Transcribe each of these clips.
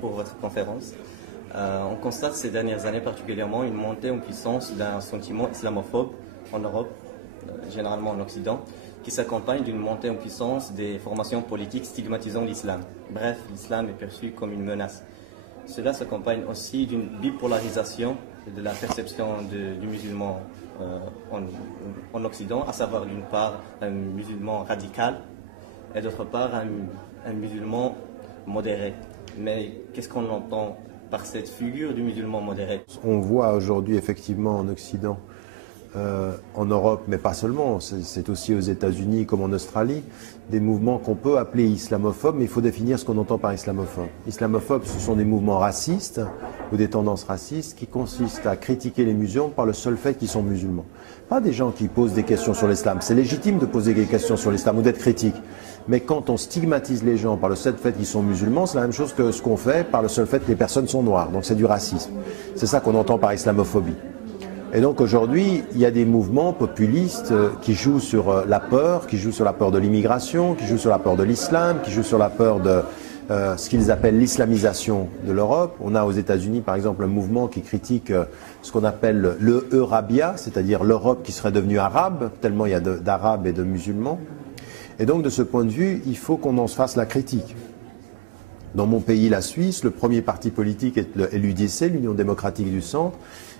pour votre conférence. On constate ces dernières années particulièrement une montée en puissance d'un sentiment islamophobe en Europe, généralement en Occident, qui s'accompagne d'une montée en puissance des formations politiques stigmatisant l'islam. Bref, l'islam est perçu comme une menace. Cela s'accompagne aussi d'une bipolarisation de la perception du musulman en Occident, à savoir d'une part un musulman radical et d'autre part un musulman modéré. Mais qu'est-ce qu'on entend par cette figure du musulman modéré? On voit aujourd'hui effectivement en Occident, en Europe, mais pas seulement, c'est aussi aux États-Unis comme en Australie, des mouvements qu'on peut appeler islamophobes, mais il faut définir ce qu'on entend par islamophobe. Islamophobes, ce sont des mouvements racistes ou des tendances racistes qui consistent à critiquer les musulmans par le seul fait qu'ils sont musulmans. Pas des gens qui posent des questions sur l'islam. C'est légitime de poser des questions sur l'islam ou d'être critique. Mais quand on stigmatise les gens par le seul fait qu'ils sont musulmans, c'est la même chose que ce qu'on fait par le seul fait que les personnes sont noires. Donc c'est du racisme. C'est ça qu'on entend par islamophobie. Et donc aujourd'hui, il y a des mouvements populistes qui jouent sur la peur, qui jouent sur la peur de l'immigration, qui jouent sur la peur de l'islam, qui jouent sur la peur de ce qu'ils appellent l'islamisation de l'Europe. On a aux États-Unis, par exemple, un mouvement qui critique ce qu'on appelle le Eurabia, c'est-à-dire l'Europe qui serait devenue arabe, tellement il y a d'Arabes et de musulmans. Et donc, de ce point de vue, il faut qu'on en fasse la critique. Dans mon pays, la Suisse, le premier parti politique est l'UDC, l'Union démocratique du centre,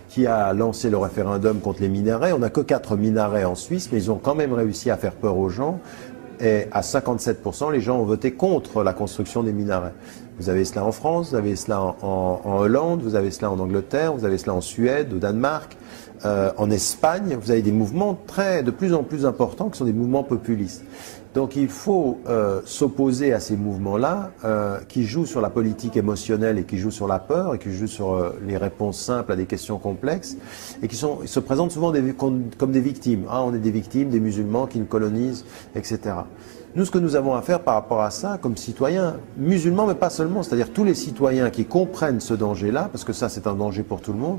qui a lancé le référendum contre les minarets. On n'a que 4 minarets en Suisse, mais ils ont quand même réussi à faire peur aux gens. Et à 57%, les gens ont voté contre la construction des minarets. Vous avez cela en France, vous avez cela en Hollande, vous avez cela en Angleterre, vous avez cela en Suède, au Danemark, en Espagne. Vous avez des mouvements de plus en plus importants qui sont des mouvements populistes. Donc il faut s'opposer à ces mouvements-là qui jouent sur la politique émotionnelle et qui jouent sur la peur et qui jouent sur les réponses simples à des questions complexes et qui se présentent souvent comme des victimes. Ah, on est des victimes, des musulmans qui nous colonisent, etc. Nous, ce que nous avons à faire par rapport à ça, comme citoyens musulmans, mais pas seulement, c'est-à-dire tous les citoyens qui comprennent ce danger-là, parce que ça c'est un danger pour tout le monde,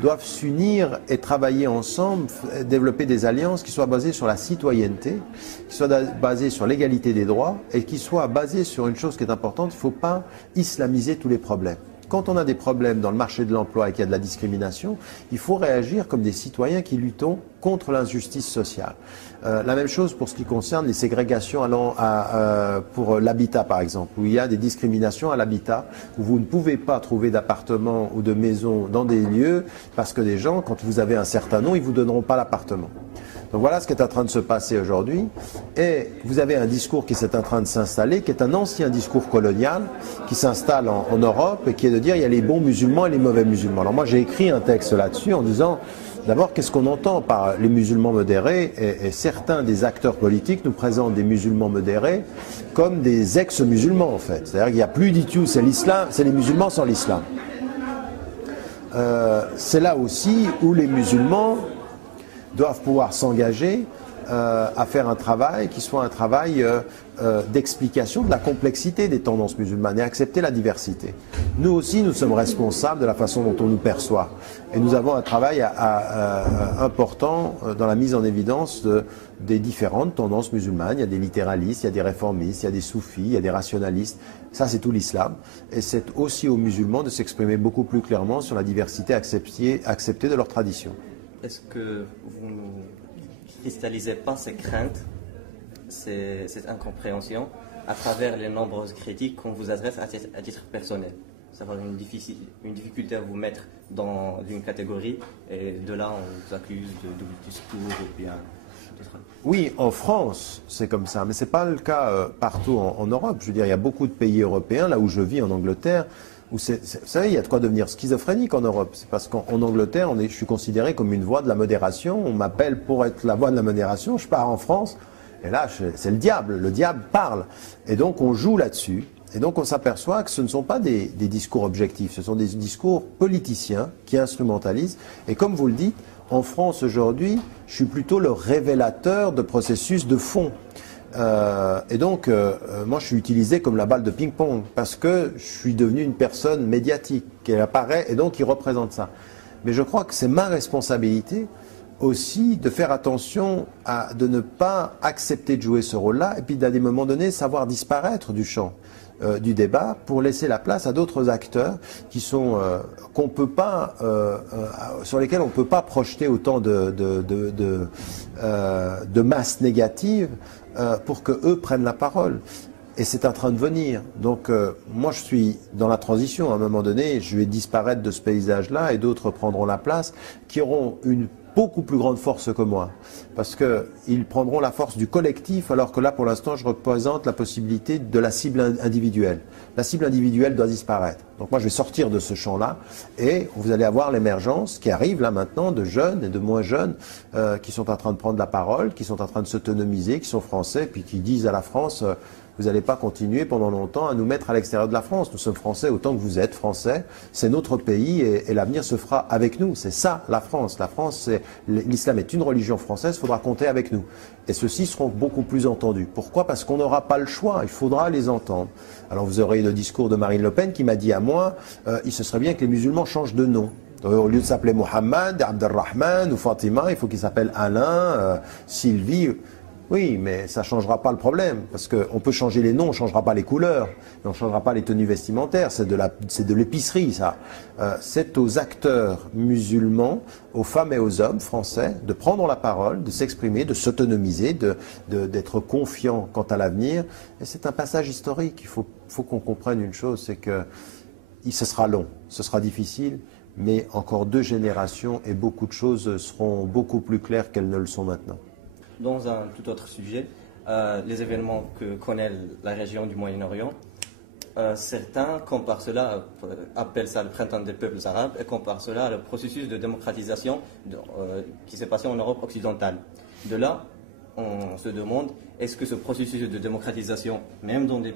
doivent s'unir et travailler ensemble, développer des alliances qui soient basées sur la citoyenneté, qui soient basées sur l'égalité des droits et qui soient basées sur une chose qui est importante, il ne faut pas islamiser tous les problèmes. Quand on a des problèmes dans le marché de l'emploi et qu'il y a de la discrimination, il faut réagir comme des citoyens qui luttons contre l'injustice sociale. La même chose pour ce qui concerne les ségrégations pour l'habitat, par exemple, où il y a des discriminations à l'habitat, où vous ne pouvez pas trouver d'appartement ou de maison dans des lieux parce que des gens, quand vous avez un certain nom, ils ne vous donneront pas l'appartement. Donc voilà ce qui est en train de se passer aujourd'hui. Et vous avez un discours qui est en train de s'installer, qui est un ancien discours colonial, qui s'installe en Europe et qui est de dire il y a les bons musulmans et les mauvais musulmans. Alors moi j'ai écrit un texte là-dessus en disant d'abord qu'est-ce qu'on entend par les musulmans modérés et certains des acteurs politiques nous présentent des musulmans modérés comme des ex-musulmans en fait. C'est-à-dire qu'il n'y a plus du tout, c'est l'islam, c'est les musulmans sans l'islam. C'est là aussi où les musulmans doivent pouvoir s'engager à faire un travail qui soit un travail d'explication de la complexité des tendances musulmanes et accepter la diversité. Nous aussi, nous sommes responsables de la façon dont on nous perçoit. Et nous avons un travail important dans la mise en évidence des différentes tendances musulmanes. Il y a des littéralistes, il y a des réformistes, il y a des soufis, il y a des rationalistes. Ça, c'est tout l'islam. Et c'est aussi aux musulmans de s'exprimer beaucoup plus clairement sur la diversité acceptée de leur tradition. Est-ce que vous ne cristallisez pas ces craintes, cette incompréhension, à travers les nombreuses critiques qu'on vous adresse à titre personnel? Savoir une difficulté à vous mettre dans une catégorie, et de là on vous accuse de double discours ou bien... Oui, en France, c'est comme ça, mais ce n'est pas le cas partout en Europe. Je veux dire, il y a beaucoup de pays européens, là où je vis en Angleterre, où vous savez, il y a de quoi devenir schizophrénique en Europe. C'est parce qu'en Angleterre, je suis considéré comme une voix de la modération. On m'appelle pour être la voix de la modération. Je pars en France, et là, c'est le diable parle. Et donc, on joue là-dessus. Et donc, on s'aperçoit que ce ne sont pas des discours objectifs, ce sont des discours politiciens qui instrumentalisent. Et comme vous le dites, en France aujourd'hui, je suis plutôt le révélateur de processus de fond. Et donc, moi, je suis utilisé comme la balle de ping-pong parce que je suis devenu une personne médiatique qui apparaît et donc qui représente ça. Mais je crois que c'est ma responsabilité aussi de faire attention de ne pas accepter de jouer ce rôle-là et puis, à des moments donnés, savoir disparaître du champ. du débat pour laisser la place à d'autres acteurs qui sont qu'on peut pas, sur lesquels on ne peut pas projeter autant de masse négative pour que eux prennent la parole. Et c'est en train de venir. Donc moi je suis dans la transition. À un moment donné, je vais disparaître de ce paysage-là et d'autres prendront la place qui auront une beaucoup plus grande force que moi. Parce qu'ils prendront la force du collectif alors que là pour l'instant je représente la possibilité de la cible individuelle. La cible individuelle doit disparaître. Donc moi je vais sortir de ce champ-là et vous allez avoir l'émergence qui arrive là maintenant de jeunes et de moins jeunes qui sont en train de prendre la parole, qui sont en train de s'autonomiser, qui sont français puis qui disent à la France vous n'allez pas continuer pendant longtemps à nous mettre à l'extérieur de la France. Nous sommes français autant que vous êtes français. C'est notre pays et l'avenir se fera avec nous. C'est ça la France. La France, l'islam est une religion française, il faudra compter avec nous. Et ceux-ci seront beaucoup plus entendus. Pourquoi? Parce qu'on n'aura pas le choix, il faudra les entendre. Alors vous aurez le discours de Marine Le Pen qui m'a dit à moi, il se serait bien que les musulmans changent de nom. Au lieu de s'appeler Mohammed, Abdelrahman ou Fatima, il faut qu'ils s'appellent Alain, Sylvie. Oui, mais ça ne changera pas le problème, parce qu'on peut changer les noms, on ne changera pas les couleurs, on ne changera pas les tenues vestimentaires, c'est de l'épicerie ça. C'est aux acteurs musulmans, aux femmes et aux hommes français, de prendre la parole, de s'exprimer, de s'autonomiser, d'être confiants quant à l'avenir. Et c'est un passage historique, il faut qu'on comprenne une chose, c'est que ce sera long, ce sera difficile, mais encore 2 générations et beaucoup de choses seront beaucoup plus claires qu'elles ne le sont maintenant. Dans un tout autre sujet, les événements que connaît la région du Moyen-Orient, certains comparent cela, appellent ça le printemps des peuples arabes, et comparent cela au processus de démocratisation qui s'est passé en Europe occidentale. De là, on se demande, est-ce que ce processus de démocratisation, même dans ces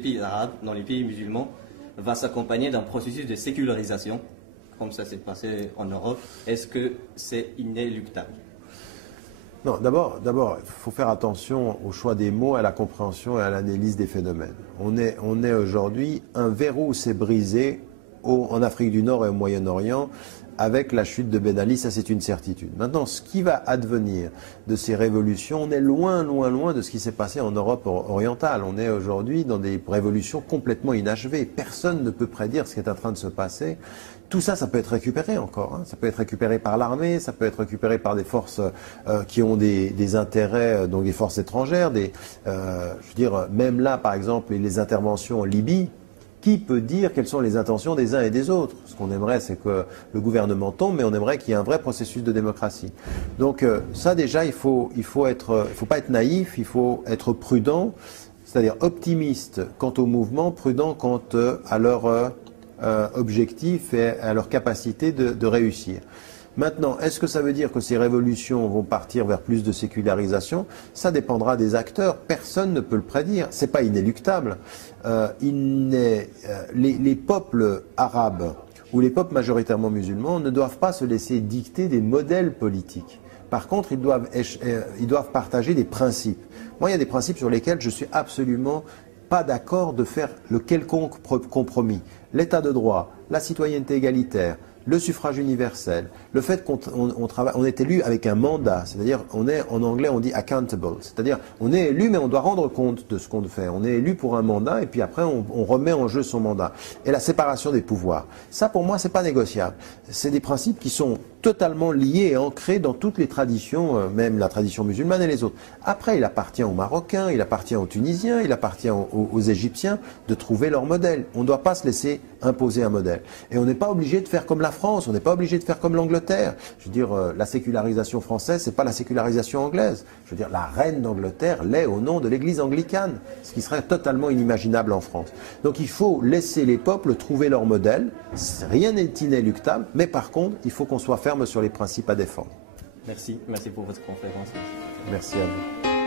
pays arabes, dans les pays musulmans, va s'accompagner d'un processus de sécularisation, comme ça s'est passé en Europe? Est-ce que c'est inéluctable? Non, d'abord, il faut faire attention au choix des mots, à la compréhension et à l'analyse des phénomènes. On est aujourd'hui, un verrou s'est brisé en Afrique du Nord et au Moyen-Orient avec la chute de Ben Ali, ça c'est une certitude. Maintenant, ce qui va advenir de ces révolutions, on est loin, loin, loin de ce qui s'est passé en Europe orientale. On est aujourd'hui dans des révolutions complètement inachevées. Personne ne peut prédire ce qui est en train de se passer. Tout ça, ça peut être récupéré encore. Hein. Ça peut être récupéré par l'armée, ça peut être récupéré par des forces qui ont des intérêts, donc des forces étrangères. Je veux dire, même là, par exemple, les interventions en Libye, qui peut dire quelles sont les intentions des uns et des autres? Ce qu'on aimerait, c'est que le gouvernement tombe, mais on aimerait qu'il y ait un vrai processus de démocratie. Donc ça, déjà, il faut pas être naïf, il faut être prudent, c'est-à-dire optimiste quant au mouvement, prudent quant à leur objectif et à leur capacité de réussir. Maintenant, est-ce que ça veut dire que ces révolutions vont partir vers plus de sécularisation? Ça dépendra des acteurs. Personne ne peut le prédire. C'est pas inéluctable. Les peuples arabes ou les peuples majoritairement musulmans ne doivent pas se laisser dicter des modèles politiques. Par contre, ils doivent partager des principes. Moi, il y a des principes sur lesquels je suis absolument pas d'accord de faire le quelconque compromis. L'état de droit, la citoyenneté égalitaire, le suffrage universel, le fait qu'on est élu avec un mandat, c'est-à-dire en anglais on dit accountable, c'est-à-dire on est élu mais on doit rendre compte de ce qu'on fait. On est élu pour un mandat et puis après on remet en jeu son mandat. Et la séparation des pouvoirs, ça pour moi c'est pas négociable. C'est des principes qui sont totalement liés et ancrés dans toutes les traditions, même la tradition musulmane et les autres. Après il appartient aux Marocains, il appartient aux Tunisiens, il appartient aux Égyptiens de trouver leur modèle. On ne doit pas se laisser imposer un modèle. Et on n'est pas obligé de faire comme la France, on n'est pas obligé de faire comme l'Angleterre. Je veux dire, la sécularisation française, c'est pas la sécularisation anglaise. Je veux dire, la reine d'Angleterre l'est au nom de l'église anglicane, ce qui serait totalement inimaginable en France. Donc il faut laisser les peuples trouver leur modèle, rien n'est inéluctable, mais par contre, il faut qu'on soit ferme sur les principes à défendre. Merci pour votre conférence. Merci à vous.